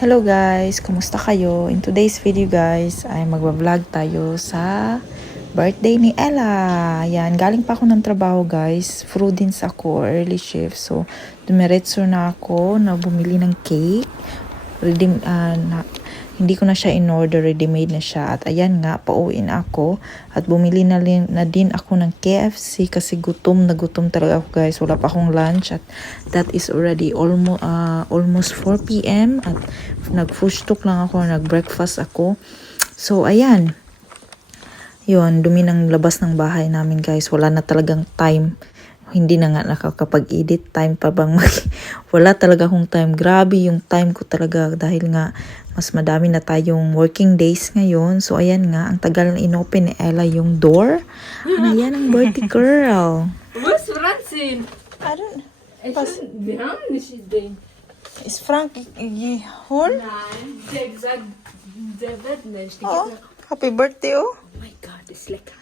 Hello guys, kumusta kayo? In today's video guys, ay magbablog tayo sa birthday ni Ella. Yan, galing pa ako ng trabaho guys. Frau din ako, early shift. So, dumiretso na ako na bumili ng cake. Hindi ko na siya in-order, ready-made na siya. At ayan nga, pauwiin ako. At bumili na din ako ng KFC kasi gutom na gutom talaga ako guys. Wala pa akong lunch at that is already almost 4 p.m. At nag-fushtok lang ako, nag-breakfast ako. So ayan, yun, dumi ng labas ng bahay namin guys. Wala na talagang time. Hindi na nga nakakapag-edit. Time pa bang wala talaga akong time. Grabe yung time ko talaga dahil nga mas madami na tayong working days ngayon. So ayan nga, ang tagal na inopen ni Ella yung door. Ayan ang birthday girl. Wo ist Francene? I don't Wir haben nicht Ideen. Is Frank geholt? Nein, der hat gesagt, der wird nicht. Oh, happy birthday oh. Oh my God, ist lecker.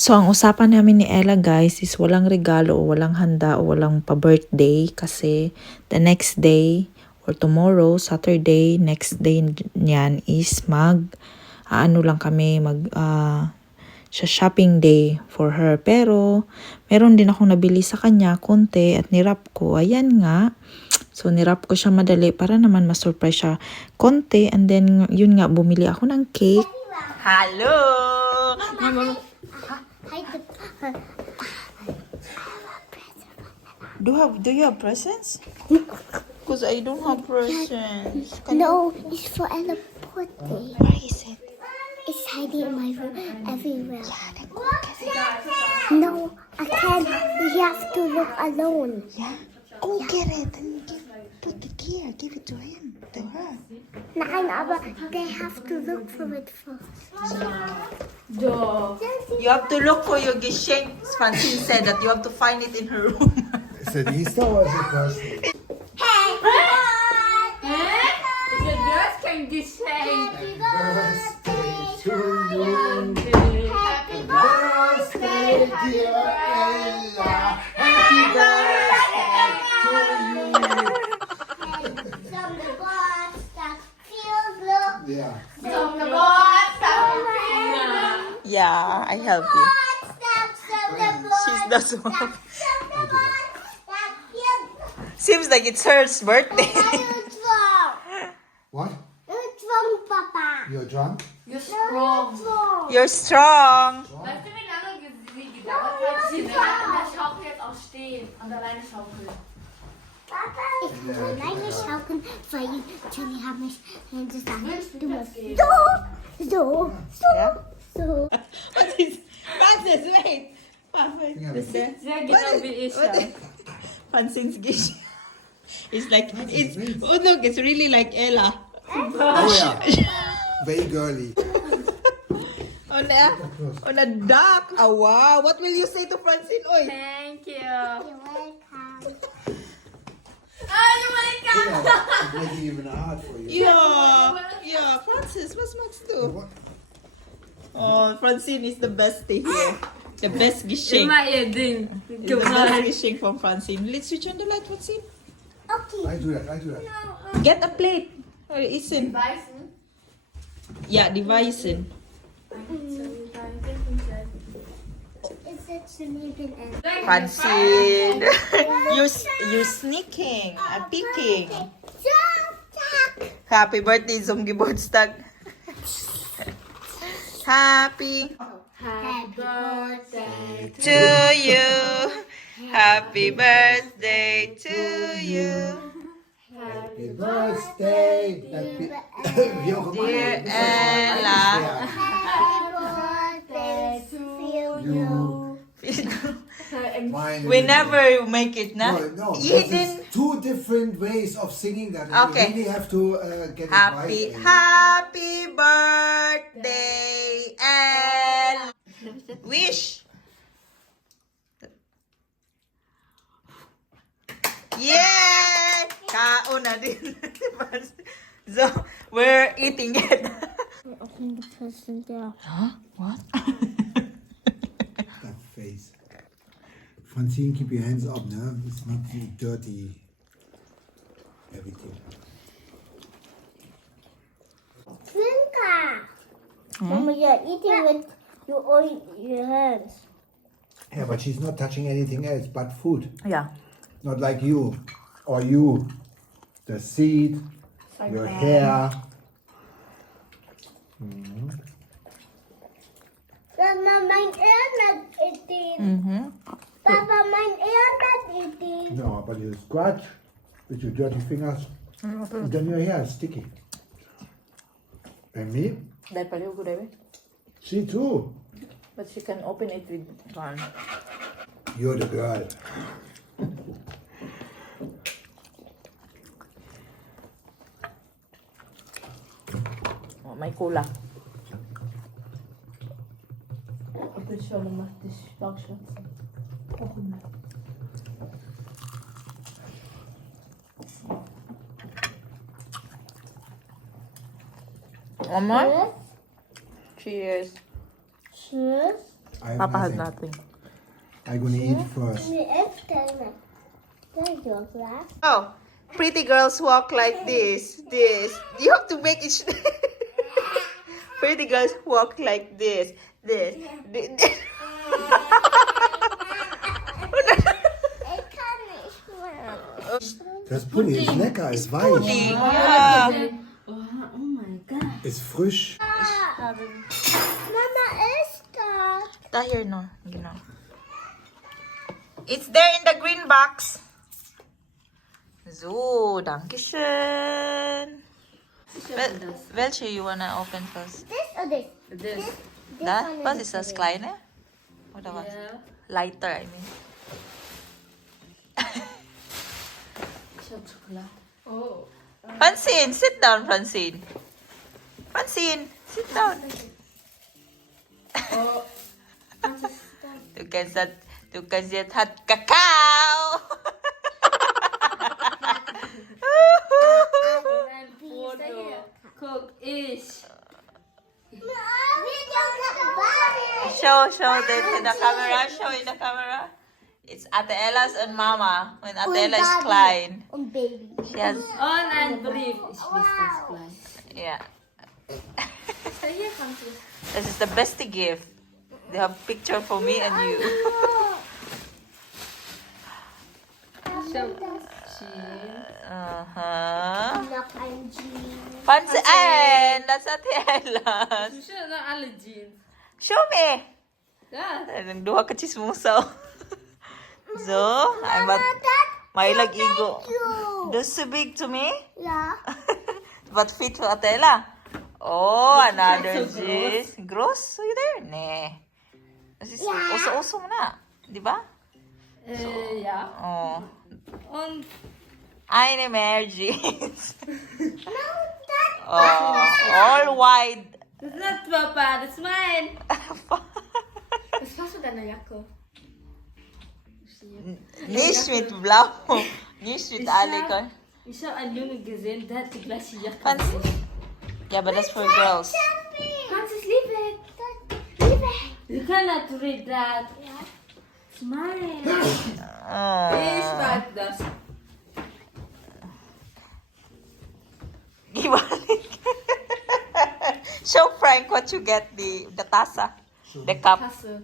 So, ang usapan namin ni Ella guys is walang regalo o walang handa o walang pa-birthday kasi the next day or tomorrow, Saturday, next day niyan is lang kami, shopping day for her. Pero, meron din akong nabili sa kanya, konti at nirap ko. Ayan nga. So, nirap ko siya madali para naman ma-surprise siya konti. And then, yun nga, bumili ako ng cake. Hello! Mama. Do you have presents? Because I don't have presents. No, it's for Ella's birthday. Where is it? It's hiding in my room everywhere. Yeah, then go get it. No, I can't. You have to look alone. Yeah? Go get it. Then put it here. Give it to him. To her. Nein, aber they have to look for it first. You have to look for your Geschenk. Francine said that you have to find it in her room. Is it Easter or is it birthday? Der wird kein Geschenk. Birthday to you. Happy Birthday, dear Ella. Happy birthday to you. Some box that feels look. Yeah. Zum Geburtstag. Yeah, I help you. She's the one. Some that feels Seems like it's her birthday. It's wrong. What? It's wrong, Papa. You're drunk? You're strong. It's wrong. You're strong. Weißt du, wie lange sie gedauert hat? Sie bleibt in der Schaukel jetzt auch stehen und alleine schaukeln. Ich will alleine schaukeln, weil Julie hat mich gesagt, du musst so, Yeah? so. What is Francis? Wait. Sehr genau wie ich. Ja. Francine's Gish. It's like oh look, it's really like Ella. Oh yeah. Very girly. On a duck. Oh wow. What will you say to Francine? Oy. Thank you. You're welcome. Ah, you're welcome. I'm making even a heart for you. Yeah, Francis, was magst du? What? Oh, Francine is the best thing here. The best Geschenk. Immer ihr Ding. It's the best Geschenk from Francine. Let's switch on the light, Francine. Okay. I do that. Get a plate. Where is it? Weißen? Yeah, die weißen. Is it Julie and Francine, you're sneaking, peeking. Happy birthday, zum Geburtstag. Happy Happy birthday. to you. Happy birthday to you. Happy birthday. Wie auch immer. Dear Ella. birthday to you. Mine We is- never make it, No, na? no. You This didn't. is two different ways of singing that. And Okay. You really have to get it Happy, right. happy birthday, Ella. Wish. Yeah! Kaon na din. So, we're eating it. Open the present there. Huh? What? That face. Francine, keep your hands up, no? It's not dirty. Everything. Mama, you're eating with your hands. Yeah, but she's not touching anything else but food. Yeah. Not like you. Or you. The seed, your hair. Mama, mein Ehr not eating. Mm-hmm. Papa, mein Ehr not eating. No, but you scratch with your dirty fingers. And then your hair is sticky. And me? Dahil pala ko, David. She too. But she can open it with one. You're the girl. Oh, may cola. One more? Cheers. Cheers. I have Papa has nothing. nothing. I'm gonna eat first. Mir ist deine. There's your glass. Oh, pretty girls walk like this. This. You have to make it. Pretty girls walk like this. This. Ich kann nicht mehr. Das Pudding ist lecker, ist weich, Yeah. Oh my god. ist frisch. Mama ist da. Da here, no. Genau. It's there in the green box. So, danke schön. Welche you wanna open first? This or this? This. Da? Was ist das, kleine? Oder was? Yeah. Lighter, I mean. Ich hab Schokolade. Oh. Francene, sit down, Francene. Francene, sit down. Oh. Du kannst jetzt hat Kakao. Ein Foto. Guck, ich. Show that to the camera. Show in the camera. It's Ate Ella's and Mama when Ate Ella is klein. Und Baby. She has, Und ein Brief. Ich lese das gleich. yeah. Hier kannst du. This is the best gift. They have picture for me and you. Schau. Uh-huh. Noch ein Jeans. Francene, that's Ate Ella's. Schau na alle Jeans. Show me. Ja. Ang duha ka chismosa. So, I'm at may lag-igo. That's so big to me. Ja. But fit to Atela. Oh, another so jeans. Gross? So you there? Nee. Das ist uso-uso mo na. Di ba? Ja. Oh. Und Eine mehr jeans. Oh, all wide. das ist nicht Papa, das ist mein. Was hast du deiner Jacke? Nicht mit blau. Nicht mit alle. Ich habe einen Jungen gesehen, der hat die gleiche Jacke. Fancy? Yeah, but that's for girls. Francis, leave it. You cannot read that. It's mine. Oh. Ich mag das. Ibalik. Show Frank what you get, the tasa, the cup. Tasse.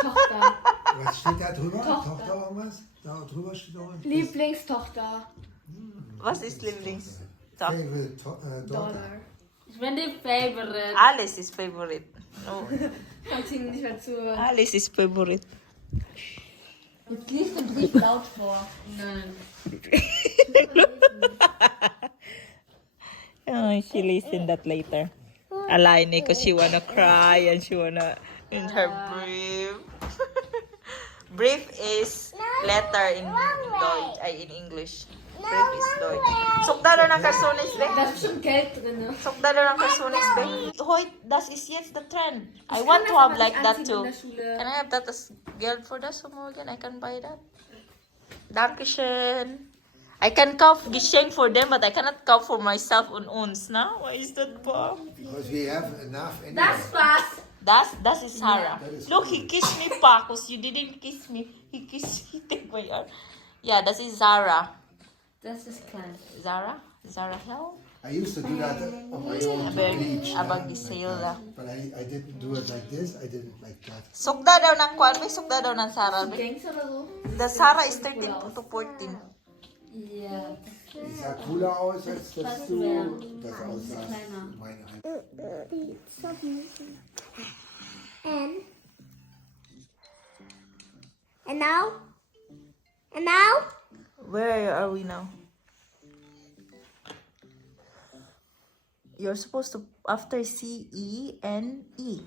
Tochter. Was steht da drüber? Tochter. Tochter irgendwas? Da drüber steht auch irgendwas. Lieblingstochter. Was ist Lieblings? Favorite daughter. Dollar. Ich bin die Favorite. Alice is favorite. No. Kannst du nicht mehr zuhören. Alice is favorite. Jetzt liest du Brief laut vor. Nein. Oh, she listen that later. Alaine, because she wanna cry and she wanna in her brief. Brief is letter in Deutsch, ay in English. Brief is Deutsch. Sukdalo ng karsones, be. Da ist bestimmt Geld drin. Sukdalo ng karsones, be. Hoy, das ist jetzt the trend. I want to have like that too. Can I have that as geld for das again? I can buy that. Dankeschön. I can kaufe Geschenk for them, but I cannot kaufe for myself on uns, na? Why is that, Bob? Because we have enough anyway. Das war's. That is Sarah. Look, he kissed me pa, cause you didn't kiss me. He take my arm. Yeah, that is Zara. Das ist klein. Zara? Zara Hell? I used to do that on my own to bleach. abang like gisale that. la. But I didn't do it like this. I did it like that. Sukda daw ng kwan, may sukda daw ng Sarah. Denkst du oder so? The Sarah is 13 to 14. Ja. Die sah cooler aus als das du das aussahst. Meine And now? And now? Where are we now? You're supposed to, after C, E, N, E.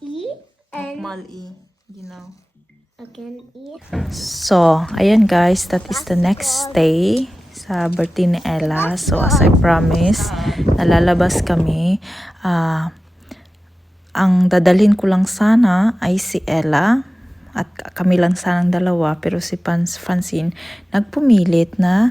E and Mal E, you know. again E. So, ayan guys, that is the next day sa birthday ni Ella. So, as I promised, nalalabas kami. Ang dadalhin ko lang sana ay si Ella at kami lang sanang dalawa, pero si Francene nagpumilit na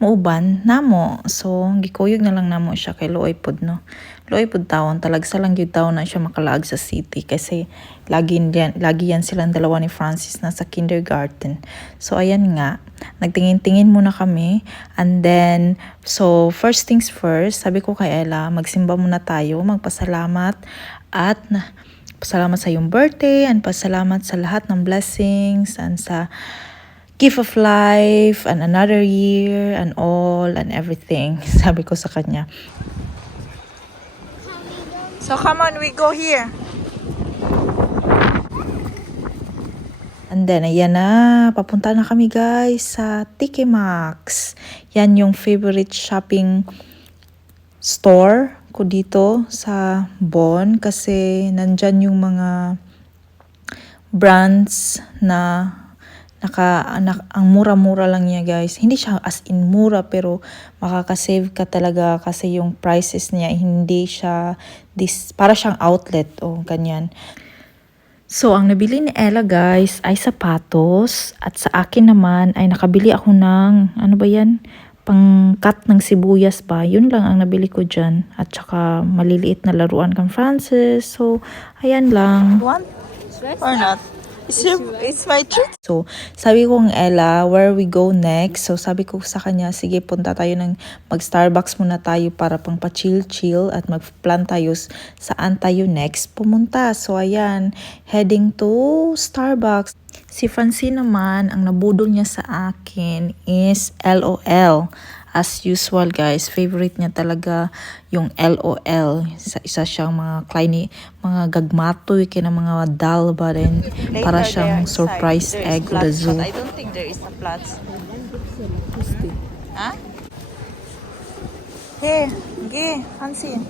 mauban namo. So, gikuyog na lang namo siya kay Luoy pod, no. Luoy pod taon, talagsa lang gyud taon na siya makalaag sa city kasi lagi yan silang dalawa ni Francis na sa kindergarten. So, ayan nga, nagtingin-tingin muna kami, and then, so, first things first, sabi ko kay Ella, magsimba muna tayo, magpasalamat, at pasalamat sa iyong birthday, and pasalamat sa lahat ng blessings, and sa gift of life, and another year, and all, and everything. Sabi ko sa kanya. So come on, we go here. And then, ayan na, papunta na kami guys sa TK Maxx. Yan yung favorite shopping store ko dito sa Bon kasi nandyan yung mga brands na ang mura-mura lang niya guys. Hindi siya as in mura pero makakasave ka talaga kasi yung prices niya hindi siya para siyang outlet o ganyan. So, ang nabili ni Ella guys ay sapatos at sa akin naman ay nakabili ako ng, ano ba yan? Pang-cut ng sibuyas ba? Yun lang ang nabili ko dyan. At saka maliliit na laruan kang Francis. So, ayan lang. Want? Or not? It's my treat. So, sabi ko ng Ella, where we go next? So, sabi ko sa kanya, sige, punta tayo mag-Starbucks muna tayo para pang pa-chill-chill at mag-plan tayo saan tayo next pumunta. So, ayan, heading to Starbucks. Si Francine naman, ang nabudol niya sa akin is LOL. As usual guys, favorite niya talaga yung LOL. Isa siyang mga mga gagmatoy kina mga doll ba rin. Para siyang surprise egg o the zoo. I don't think there is a Platz. Huh? Here, gi, Francine.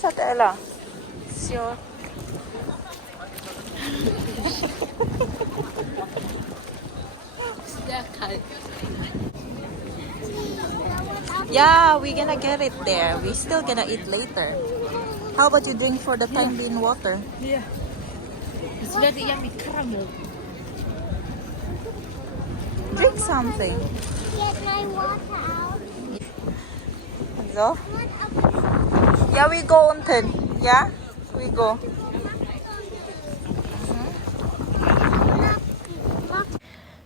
Sa tela. Sure. Yeah, we're gonna get it there. We still gonna eat later. How about you drink for the time being water? Yeah. It's very yummy caramel. Drink something. Get my water out. So? Yeah, we go unten. Yeah? We go.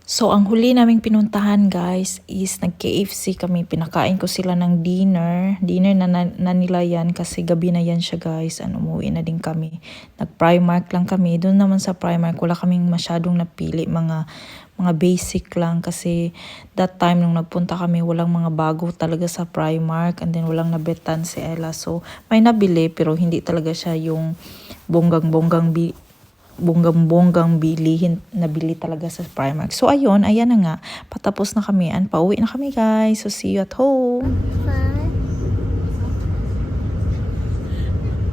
So, ang huli naming pinuntahan guys is nag-KFC kami. Pinakain ko sila ng dinner. Dinner na nila yan kasi gabi na yan siya guys. Umuwi na din kami. Nag-Primark lang kami. Doon naman sa Primark, wala kaming masyadong napili. Mga basic lang kasi that time nung nagpunta kami, walang mga bago talaga sa Primark. And then walang nabetan si Ella. So, may nabili pero hindi talaga siya yung bonggang-bonggang bilihin nabili talaga sa Primark. So ayun, ayan na nga. Patapos na kami and pauwi na kami guys. So see you at home.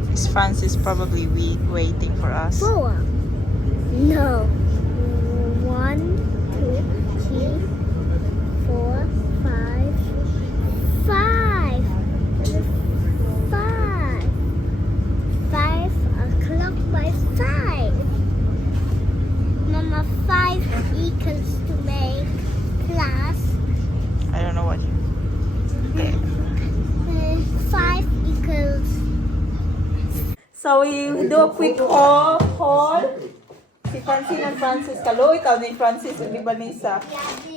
Miss Francis probably waiting for us. 4. No. 1, 2, 3, 4, 5. 5 o'clock by 5. Mama, 5 equals to make plus. I don't know what. Okay. 5 equals. So we do a quick haul. Si Francine and Francis. Kalo, ikaw ni Francis. Di ba Nisa?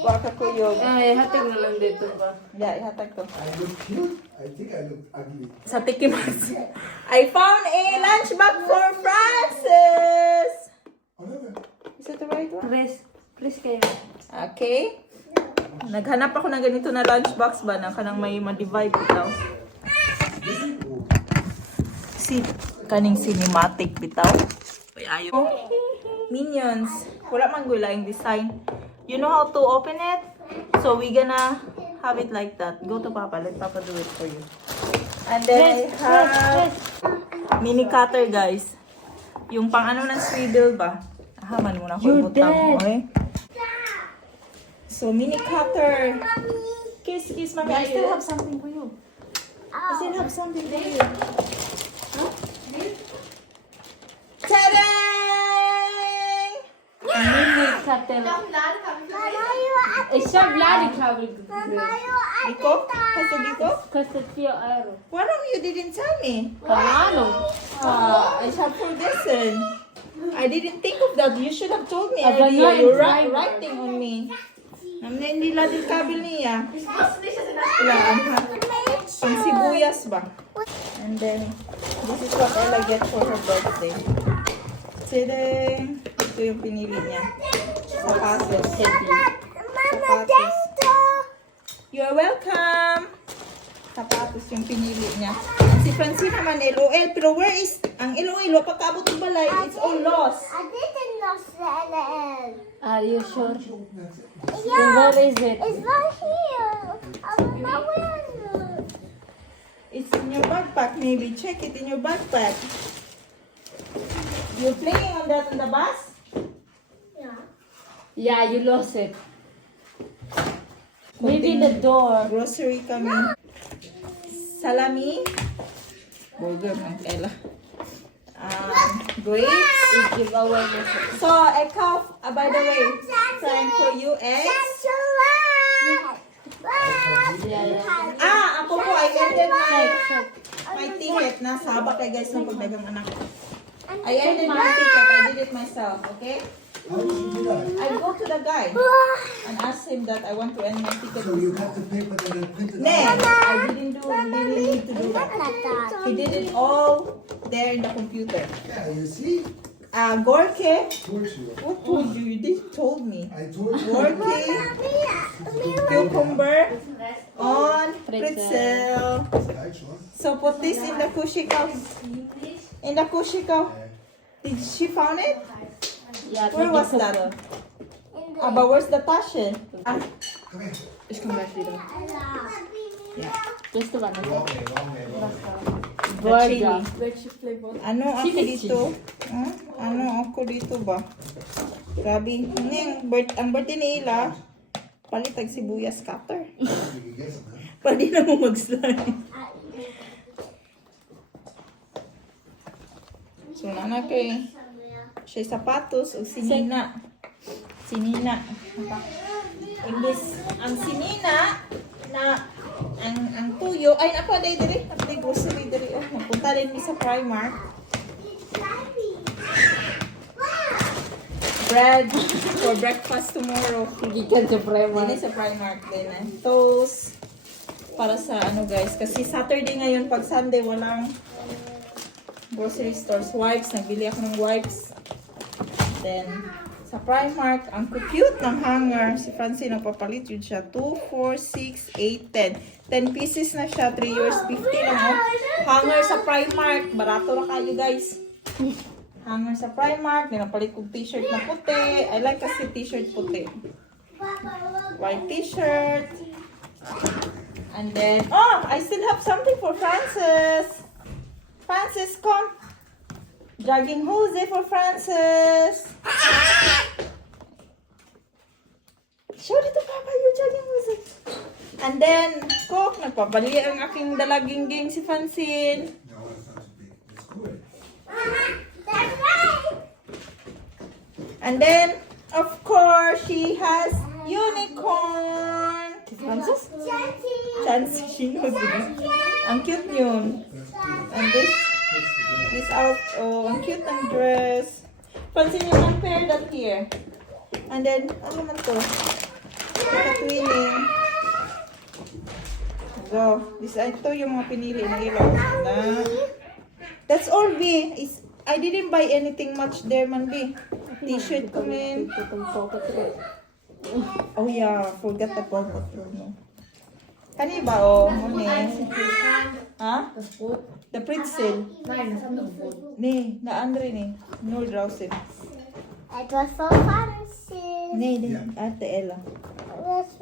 Kuha ka kuyog. Ay, hatag na lang dito ba? Yeah, ihatag to. I look cute. I think I look ugly. Sa tikimas. I found a lunch bag for Francis! Is that the right one? Please kayo. Okay. Naghanap ako ng ganito na lunchbox ba na kanang may ma-divide bitaw. Si kaning cinematic bitaw. Ay ayo. Minions. Wala man gula yung design. You know how to open it? So we gonna have it like that. Go to Papa. Let Papa do it for you. And then I have mini cutter, guys. Yung pang ano ng swivel ba? Haman muna ko butang. Okay? So, mini cutter. Kiss, mommy. I still have something for you. I still have something for you. Huh? Ta-dang! Mini cutter. Ich hab Ladekabel gekriegt. Diko? Hast du Diko? Kostet 4 Euro. Warum you didn't tell me? Keine Ahnung. I have forgotten. I didn't think of that. You should have told me Aber earlier. nur im You're Driver. writing on me. Hindi lang din kabel niya. Wala, ang sibuyas ba? And then, this is what Ella get for her birthday. Tadang! Ito yung pinili niya. Sapatos. Sapatos. You're welcome! Sapatos yung pinili niya. Si Francine naman, LOL. Pero where is, ang LOL, wapag kaabot ng balay, it's all lost. I didn't lost the LL. Are you sure? Yeah. Where is it? It's right here. I'm not wearing it. It's in your backpack, maybe. Check it in your backpack. You're playing on that on the bus? Yeah. Yeah, you lost it. Maybe the door. Grocery kami. Salami. Burger ng Ella. Grapes. Give away the So, ikaw, by the way, trying for you eggs. That's a lot. Ako po, I ended my ticket. Nasa haba kay guys ng pagdagang anak. I ended my ticket. I did it myself, okay? How did you do that? I go to the guy and ask him that I want to end my ticket. So you got the paper that they printed No, out? I didn't need to do that. He did it all there in the computer. Yeah, you see? Gorke. Told you. What told you? You didn't told me. I told you. Gorke, cucumber, on pretzel. So put this in the kushikaw. In the kushikaw. Did she found it? Yeah, Where was that? But where's the tasche? Come here. Ich komme gleich wieder. Bist du wann? Wrong way. Burger. Ano ako dito? Ano ako dito ba? Grabe. Ang birthday ni Ila, palitag sibuyas cutter. You can guess it, huh? Pwede na mo mag-slide. So, nana kay siya sapatos o sinina. Sinina. Imbis ang sinina na ang tuyo ay napo day diri, napo day grocery diri. Oh, napunta din mi sa Primark. Bread for breakfast tomorrow. Gigikan sa Primark. Din sa Primark din eh. Toast para sa ano guys, kasi Saturday ngayon, pag Sunday walang grocery stores. Wipes, nagbili ako ng wipes. Then sa Primark, ang cute ng hanger. Si Francine nagpapalit yun siya. 2, 4, 6, 8, 10. 10 pieces na siya. 3 years, 50 lang. Oh. Hanger sa Primark. Barato na kayo guys. Hanger sa Primark. Ninapalit kong t-shirt na puti. I like kasi t-shirt puti. White t-shirt. And then, oh, I still have something for Francis. Francis, come. Jogging hose for Francis. Show it to Papa, your jogging hose. And then, Cook, nagpabali ang aking dalagingging si Francine. No, it's not too big. It's good. That's right. And then, of course, she has unicorn. Francis? Chancy, she knows it. Ang cute yun. And this out, oh, ang cute ng dress. Francine, you compare that here. And then, ano man to? Twinning. So, ito yung mga pinili na ilaw. That's all, B. I didn't buy anything much there, man, B. T-shirt ko, man. Oh, yeah. Forgot the paw patrol, no? Kani ba, oh? Ha? The pretzel. Nein, das haben wir gefunden. Nee, na andere ni. Nur draußen. Etwas so fancy. Nee, ate Ella.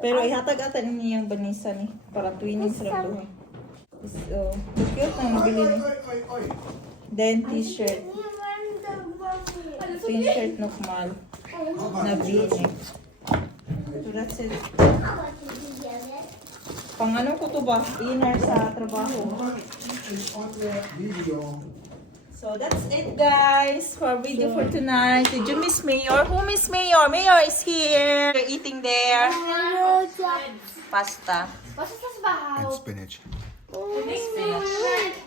Pero ihatag ata niya yung banisa ni. Para twinning sa duha. So, cute na nabili ni. Then, t-shirt. T-shirt no kumal. Na V-neck. So, that's it. Pang ano ko to ba? Dinner sa trabaho. So that's it, guys, for video for tonight. Did you miss Mayor? Who miss Mayor? Mayor is here. We're eating there. Pasta. Was ist das überhaupt? Spinach. Spinach.